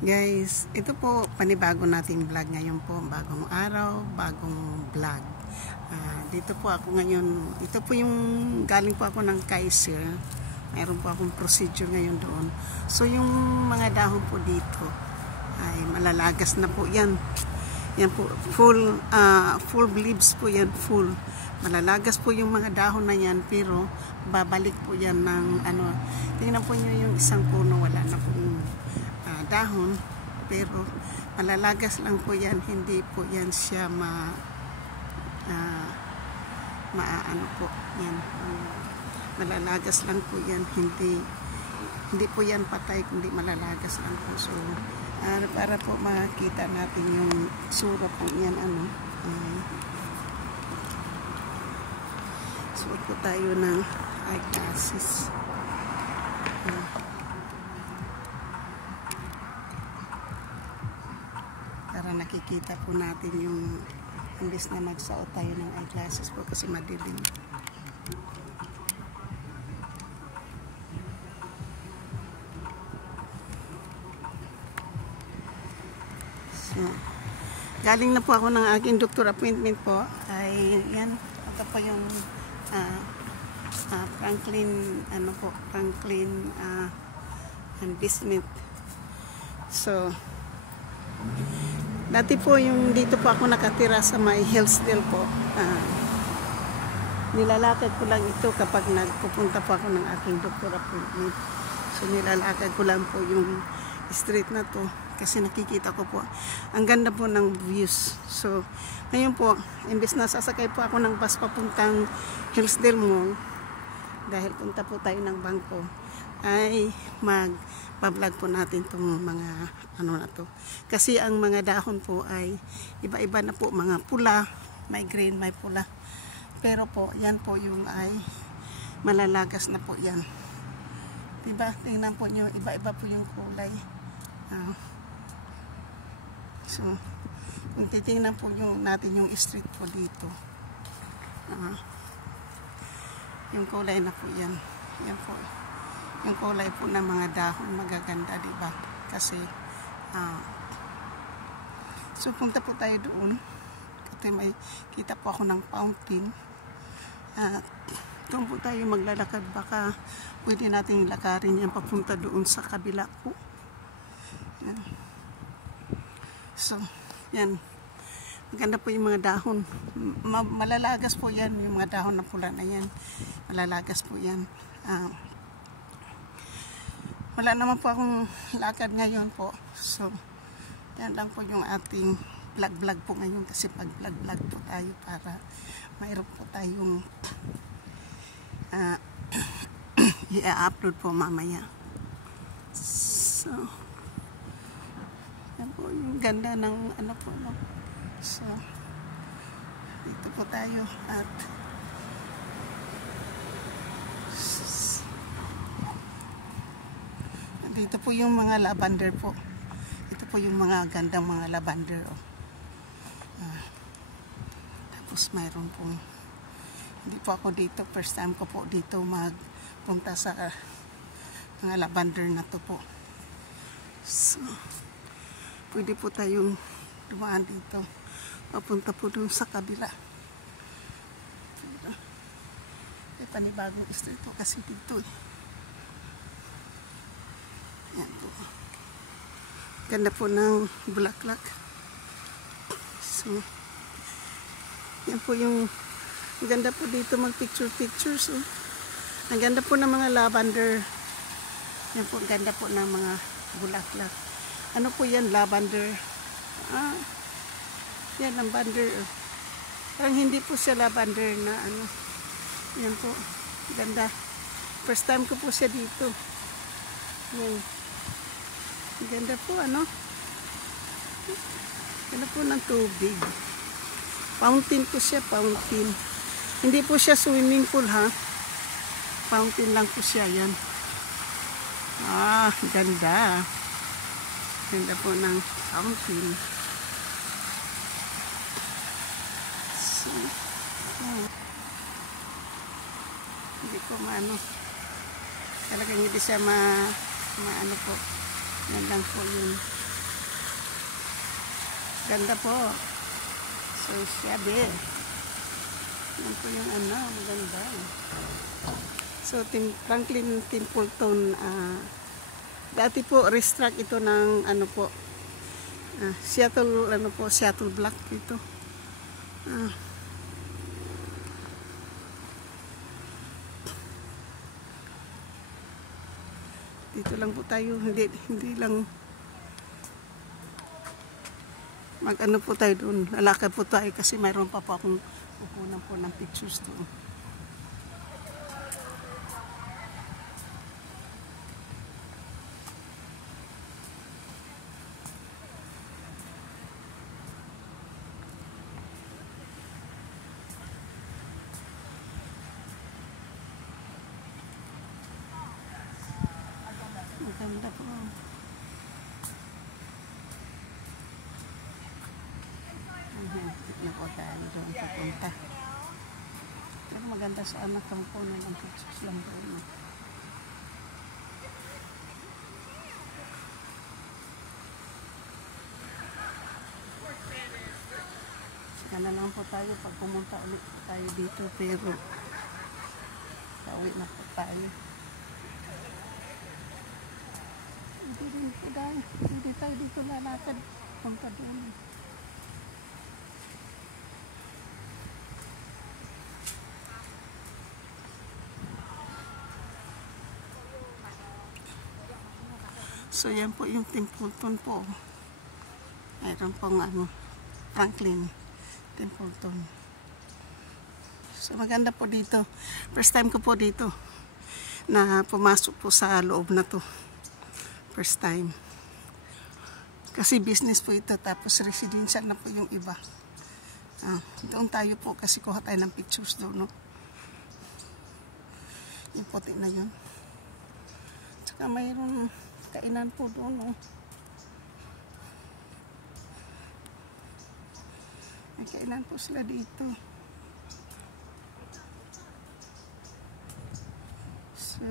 Guys, ito po panibago nating vlog ngayon po, bagong araw, bagong vlog. Dito po ako ngayon, ito po yung galing po ako ng Kaiser. Mayroon po akong procedure ngayon doon. So yung mga dahon po dito ay malalagas na po yan. Yan po, full leaves po yan, full. Malalagas po yung mga dahon na yan, pero babalik po yan ng ano. Tingnan po nyo yung isang puno, wala na po yung dahon, pero malalagas lang po yan, hindi po yan siya ano po yan, malalagas lang po yan, hindi po yan patay, kundi malalagas lang po. So para po makita natin yung sura po yan, ano, suot po tayo ng eyeglasses. Para nakikita po natin yung imbis na magsuot tayo ng eyeglasses po kasi madilim. So, galing na po ako ng aking doctor appointment po. Ay, yan. Ito po yung Franklin, ano po, Franklin investment. So, dati po yung dito po ako nakatira sa may Hillsdale po. Nilalakad ko lang ito kapag nagpupunta po ako ng aking doctor appointment. So nilalakad ko lang po yung street na to kasi nakikita ko po ang ganda po ng views. So ngayon po, imbes na sasakay po ako ng bus papuntang Hillsdale Mall, dahil punta po tayo ng bangko, ay mag-vlog po natin itong mga ano na to. Kasi ang mga dahon po ay iba-iba na po, mga pula, may green, may pula. Pero po, yan po yung ay malalagas na po yan. Diba? Tingnan po nyo, iba-iba po yung kulay. So, kung titingnan po natin yung street po dito. Yung kulay na po yan. Yan po. Yung kulay po ng mga dahon magaganda, diba? Kasi so punta po tayo doon kasi may kita po ako ng fountain. Doon po tayo maglalakad, baka pwede nating lakarin yan papunta doon sa kabila po. Yan. So yan, maganda po yung mga dahon, malalagas po yan, yung mga dahon na pula na yan, malalagas po yan. Wala naman po akong lakad ngayon po. So, yan lang po yung ating vlog po ngayon kasi pag vlog po tayo para mayroon po tayong i-upload po mamaya. So, yan po yung ganda ng ano po, no? So, dito po tayo at dito po yung mga lavender po. Ito po yung mga gandang mga lavender. Tapos mayroon po, hindi po ako dito, first time ko po dito magpunta sa mga lavender na to po. So, pwede po tayong dumaan dito. Papunta po dun sa kabila. May panibagong street po kasi dito eh. Yan po. Ganda po ng bulaklak. So, yan po yung ganda po dito mag-pictures. Ang ganda po ng mga lavender. Yan po, ganda po ng mga bulaklak. Ano po yan? Lavender. Yan, lavender. Parang hindi po siya lavender na ano. Yan po. Ganda. First time ko po siya dito. Yan. Ganda po, ano? Ganda po ng tubig. Fountain po siya, fountain. Hindi po siya swimming pool, ha? Fountain lang po siya, yan. Ganda. Ganda po ng fountain. So, hindi ko maano. Talagang hindi siya maano po. Yan lang po yun. Ganda po. So, shabby. Yan po yung ano, maganda. So, Franklin Templeton, dati po, restruct ito ng, ano po, Seattle, ano po, Seattle Black ito. Dito lang po tayo, hindi lang mag-ano po tayo doon. Lalakad po tayo kasi mayroon pa po akong kukunan po ng pictures doon. Maganda po. Na po tayo doon papunta. Pero maganda sa anak ang po ng pictures lang doon. Saka na lang po tayo pag pumunta ulit tayo dito, pero pauwi na po tayo. Hindi rin po dahil hindi tayo dito lalakad punta doon. So yan po yung Templeton po. Mayroon pong ano, Franklin Templeton. So maganda po dito. First time ko po dito na pumasok po sa loob na to. First time. Kasi business po ito, tapos residential na po yung iba. Doon tayo po kasi kuha tayo ng pictures doon, no? Yung puti na yun. Tsaka mayroon kainan po doon, no? May kainan po sila dito. So,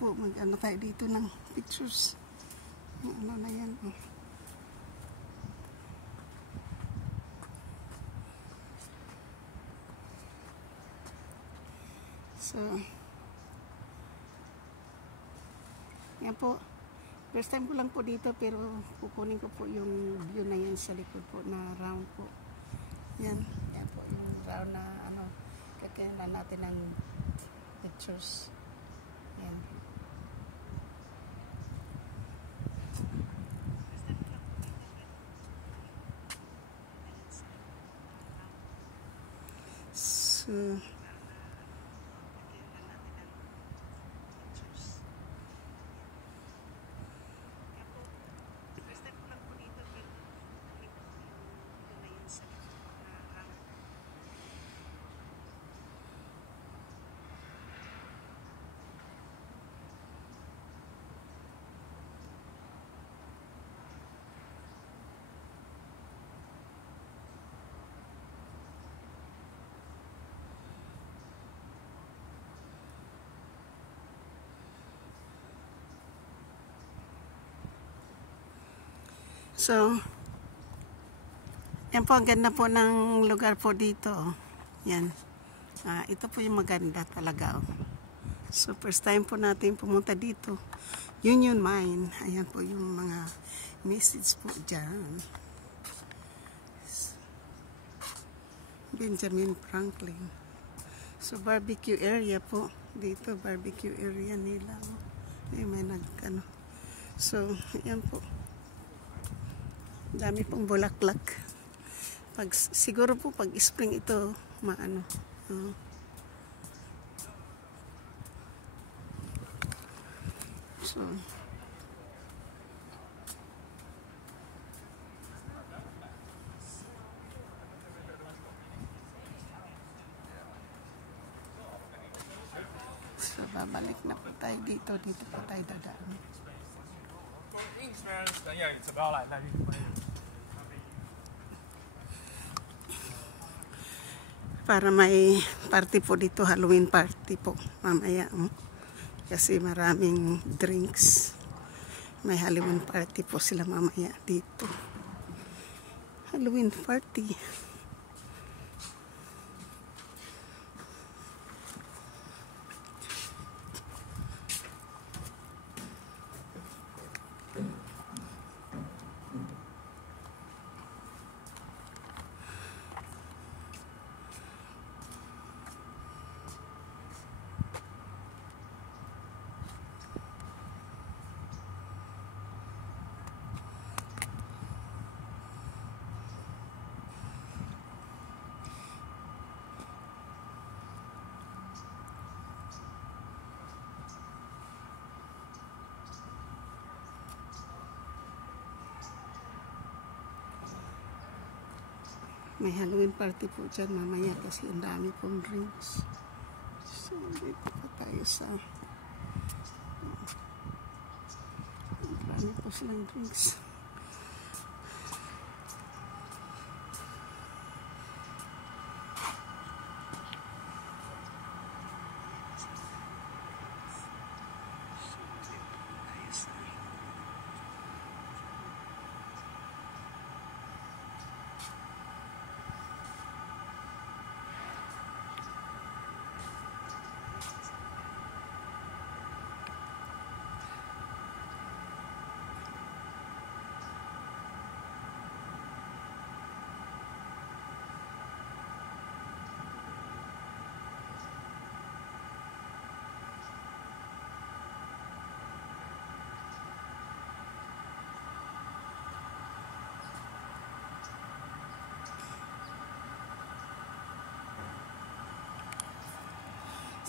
po, mag-ano tayo dito ng pictures. Ano na yan, oh. So, yan po. First time ko lang po dito, pero kukunin ko po yung view na yan sa likod po na round po. Yan. Yan po yung round na ano, kakayanan natin ng pictures. Yan. So, yan po, ang ganda po ng lugar po dito. Yan. Ito po yung maganda talaga. So, first time po natin pumunta dito. Union Mine. Ayan po yung mga message po dyan. Benjamin Franklin. So, barbecue area po. Dito, barbecue area nila. May nag-ano. So, ayan po. Dami pong bulaklak. Siguro po pag spring ito, maano. So, So, babalik na po tayo dito. Dito po tayo dadaan. Para may party po dito, Halloween party po mamaya. Kasi maraming drinks. May Halloween party po sila mamaya dito. Halloween party. May Halloween party po dyan mamaya kasi ang dami pong drinks. So, dito po tayo sa ang dami po silang drinks.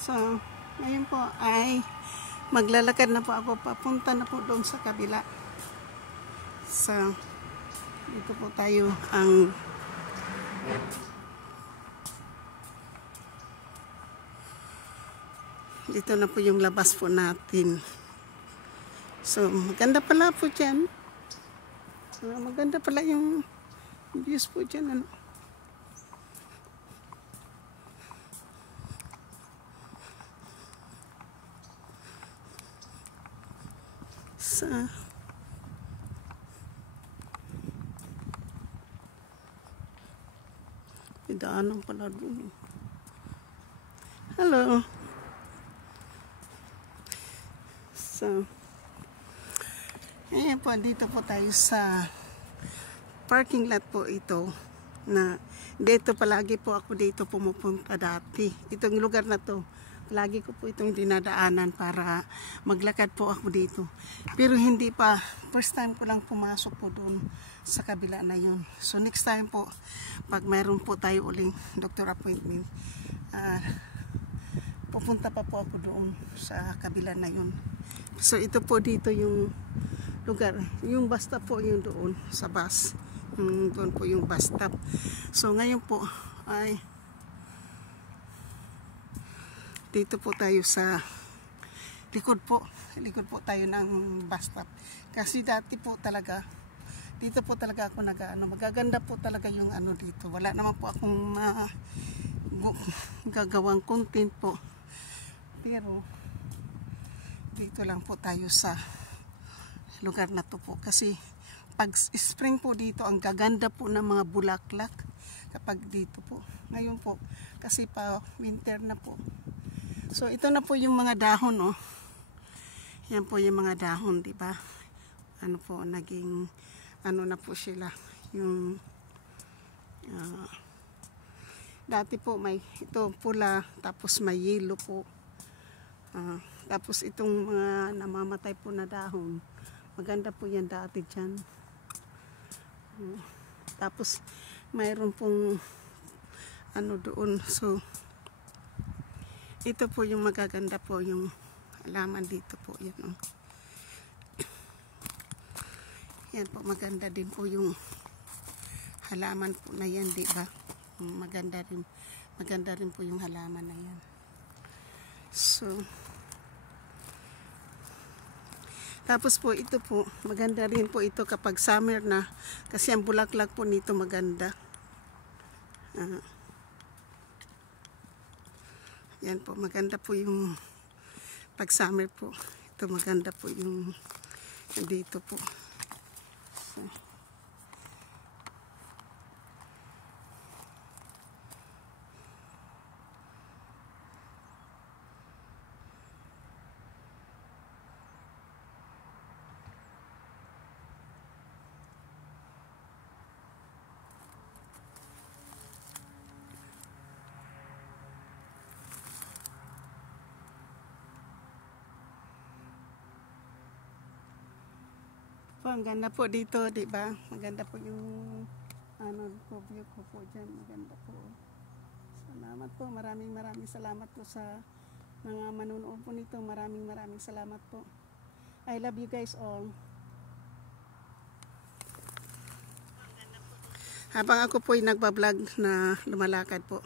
So, ngayon po ay maglalakad na po ako. Papunta na po doon sa kabila. So, dito po tayo ang dito na po yung labas po natin. So, maganda pala po dyan. Maganda pala yung views po dyan. Ano? Sa daanan pala dun. Hello. So, ayan po, dito po tayo sa parking lot po ito na dito palagi po ako dito pumupunta dati. Itong lugar na to lagi ko po itong dinadaanan para maglakad po ako dito. Pero hindi pa, first time ko lang pumasok po doon sa kabila na yun. So next time po, pag mayroon po tayo uling doctor appointment, pupunta pa po ako doon sa kabila na yun. So ito po dito yung lugar. Yung bus stop po yung doon sa bus. Doon po yung bus stop. So ngayon po ay dito po tayo sa likod po tayo ng bus stop. Kasi dati po talaga, dito po talaga ako magaganda po talaga yung ano dito. Wala naman po akong gagawang content po. Pero, dito lang po tayo sa lugar na to po. Kasi, pag spring po dito, ang gaganda po ng mga bulaklak kapag dito po. Ngayon po, kasi pa winter na po. So, ito na po yung mga dahon, oh. Yan po yung mga dahon, di ba? Ano po, naging, ano na po sila. Yung, dati po may, ito pula, tapos may yellow po. Tapos itong mga namamatay po na dahon. Maganda po yan dati dyan. Tapos, mayroon pong, ano doon, so, ito po yung magaganda po yung halaman dito po. Yan, oh. Yan po, maganda din po yung halaman po na yan, di ba? Maganda rin po yung halaman na yan. So, Tapos po ito po, maganda rin po ito kapag summer na kasi ang bulaklak po nito maganda. Yan po, maganda po yung pag summer po. Ito maganda po yung dito po. So, ang ganda po dito, di ba? Maganda po yung view ko po diyan, maganda po. Salamat po, maraming salamat po sa mga manunood po nito. Maraming salamat po. I love you guys all. Habang ako po ay nagba-vlog na lumalakad po.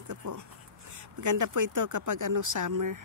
Ito po. Maganda po ito kapag summer.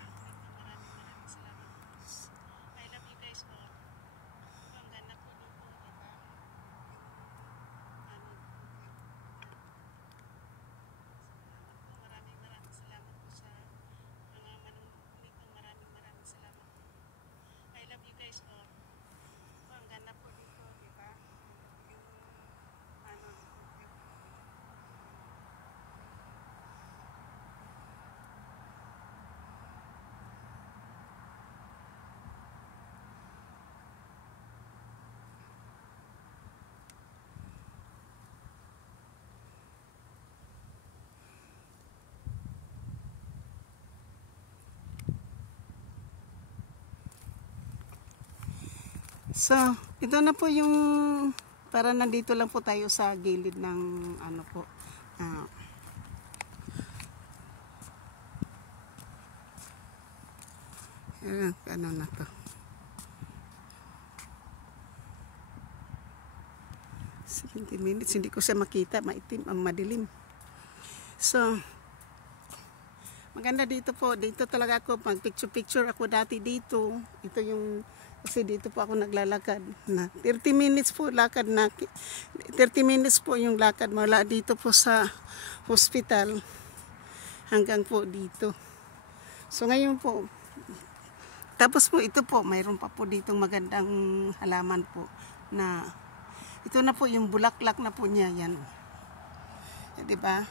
So, ito na po yung para nandito lang po tayo sa gilid ng po. Na to. 70 minutes, hindi ko siya makita, maitim, madilim. So, maganda dito po. Dito talaga ako, pag picture ako dati dito. Ito yung kasi dito po ako naglalakad na 30 minutes po lakad na 30 minutes po yung lakad mula dito po sa hospital hanggang po dito. So ngayon po tapos po ito po mayroon pa po ditong magandang halaman po na ito na po yung bulaklak na po niya yan. Di ba?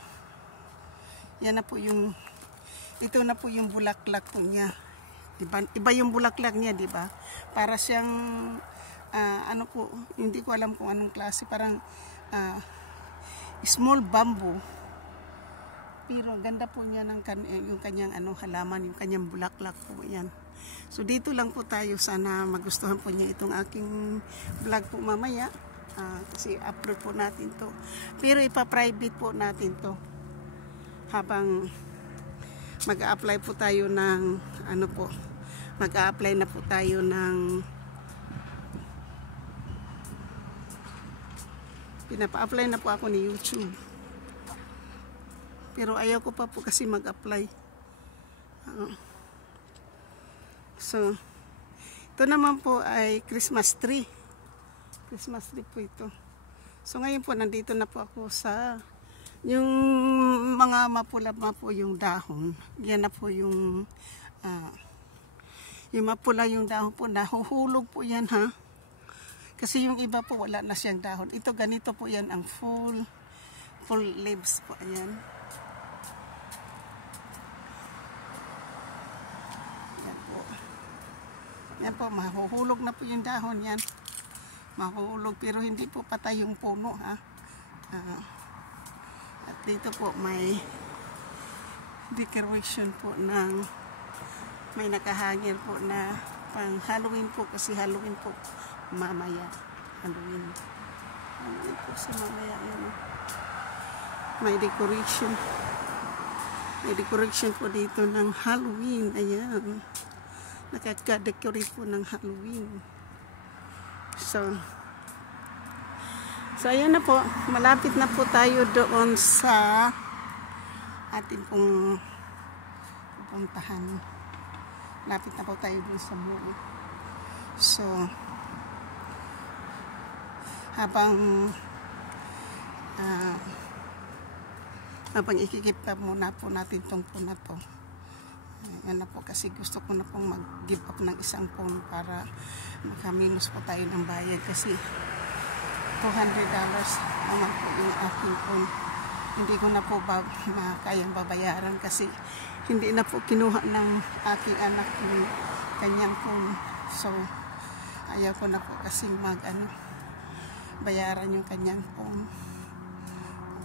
Yan na po yung ito na po yung bulaklak po niya. Iba yung bulaklak niya, di ba? Para siyang po, hindi ko alam kung anong klase, parang small bamboo. Pero ganda po niya ng yung kanyang halaman, yung kanyang bulaklak po yan. So dito lang po tayo, sana magustuhan po niya itong aking vlog po mamaya. Kasi upload po natin to. Pero ipa-private po natin to. Habang mag-a-apply po tayo ng mag-a-apply na po tayo ng pinapa-apply na po ako ni YouTube. Pero ayaw ko pa po kasi mag-apply. So, ito naman po ay Christmas tree. Christmas tree po ito. So, ngayon po nandito na po ako sa yung mga mapula po yung dahon. Yan na po yung mapula yung dahon po, nahuhulog po yan ha. Kasi yung iba po wala na siyang dahon. Ito ganito po yan ang full leaves po. Ayan. Yan po. Yan po, mahuhulog na po yung dahon yan. Mahuhulog pero hindi po patay yung puno ha. At dito po may decoration po ng may nakahangin po na pang Halloween po kasi Halloween po mamaya. Halloween po si mamaya yun. May decoration. May decoration po dito ng Halloween. Ayan. Nakaka-decorate po ng Halloween. So ayan na po. Malapit na po tayo doon sa ating pong pupuntahan. Lapit na po tayo dun sa mall. So, habang ikikip na muna po natin tong phone na to. Yan na po, kasi gusto ko na pong mag-give up ng isang phone para makaminus po tayo ng bayad, kasi $200 naman po yung aking phone. Hindi ko na po kayang babayaran kasi hindi na po kinuha ng aking anak yung kanyang phone. So, ayaw ko na po kasi bayaran yung kanyang phone.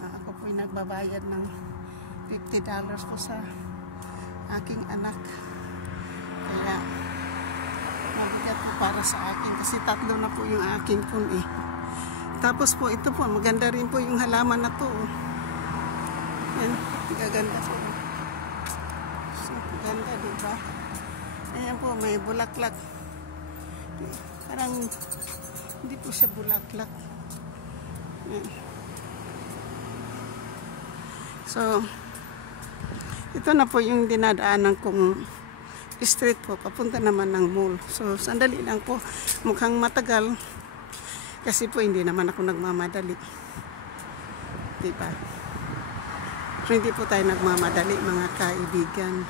Ako po yung nagbabayad ng $50 po sa aking anak. Kaya mabigat po para sa akin kasi 3 na po yung aking phone eh. Tapos po ito po, maganda rin po yung halaman na to. Yan, gaganda po. So, ganda, diba? Ayan po, may bulaklak. Parang hindi po siya bulaklak. Yan. So, ito na po yung dinadaanan kong street po, papunta naman ng mall. So, sandali lang po. Mukhang matagal. Kasi po, hindi naman ako nagmamadali. Diba? So, hindi po tayo nagmamadali, mga kaibigan.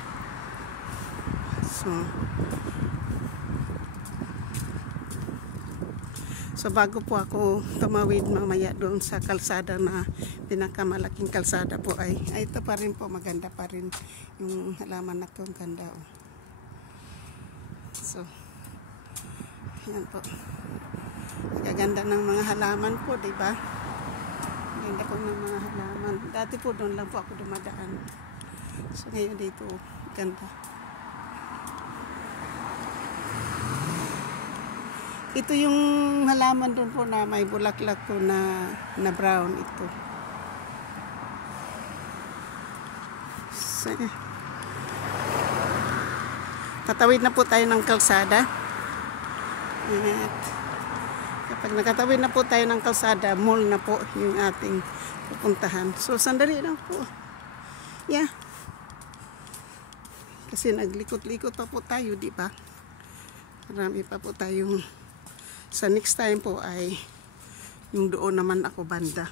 So, bago po ako tumawid mamaya doon sa kalsada na pinakamalaking kalsada po ay ito pa rin po, maganda pa rin yung halaman na ito, ganda oh. So, yan po. Kaganda ng mga halaman po, diba? Ganda po ng mga halaman. Dati po doon lang po ako dumadaan. So, ngayon dito, ganda. Ito yung halaman doon po na may bulaklak po na brown ito. So, tatawid na po tayo ng kalsada. At kapag nakatawid na po tayo ng kalsada, mall na po yung ating pupuntahan. So, sandali lang po. Yeah. Kasi naglikot-likot pa po tayo, di ba? Marami pa po tayong sa next time po ay yung doon naman ako banda.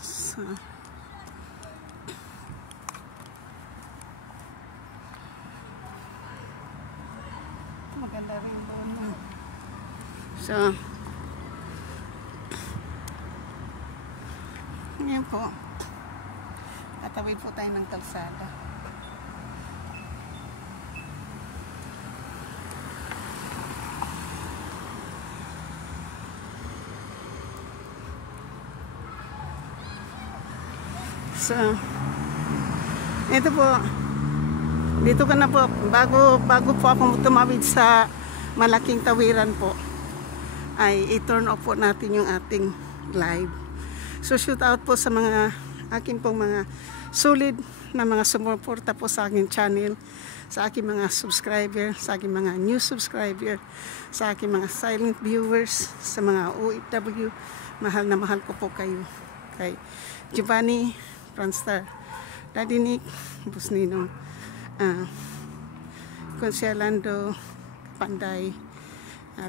So, maganda rin doon. So, yan po. Tatawid po tayo ng kalsada. So, ito po. Dito ka na po. Bago po ako tumawid sa malaking tawiran po, ay i-turn off po natin yung ating live. So, shoot out po sa mga aking pong mga solid na mga sumuporta po sa aking channel, sa aking mga subscriber, sa aking mga new subscriber, sa aking mga silent viewers, sa mga OFW. Mahal na mahal ko po kayo. Kay Giovanni, Franstar, Daddy Nick, Busninong, Consialando, Panday,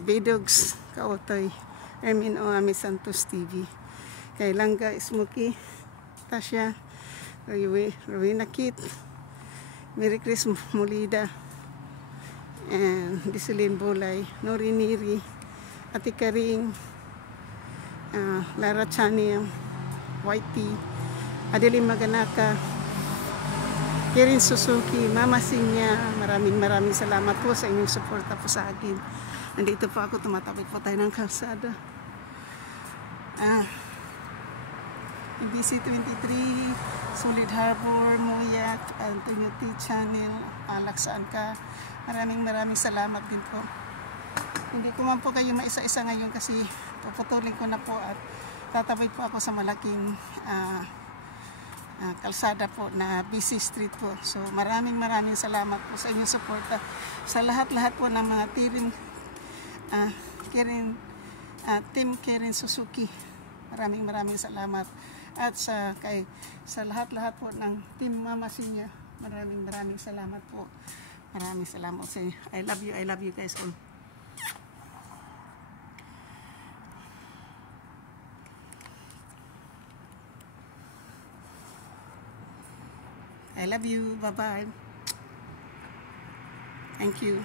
Bidogs, Kaotoy, Ermin Oami Santos TV, kay Langga Smoky, Tasha, Rowena Kit, Mary Chris Molida, and Disilin Bolay, Nori Niri, Ate Karing, Lara Chania, Whitey, Adeline Maganaka, Kirin Suzuki, Mama Sinya, maraming salamat po sa inyong suporta po sa akin. Nandito po ako, tumatapit po tayo ng kalsada. BC23, Solid Harbor, Muyat, Antonio T. Channel, Alak saan ka. Maraming salamat din po. Hindi ko man po kayo maisa-isa ngayon kasi puputulin ko na po at tatawid po ako sa malaking kalsada po na busy street po. So maraming salamat po sa inyong suporta sa lahat-lahat po ng mga Team Karen Suzuki. Maraming salamat. At sa lahat-lahat po ng Team Mama Sinya, maraming salamat po. Maraming salamat sa inyo. I love you guys all. I love you. Bye-bye. Thank you.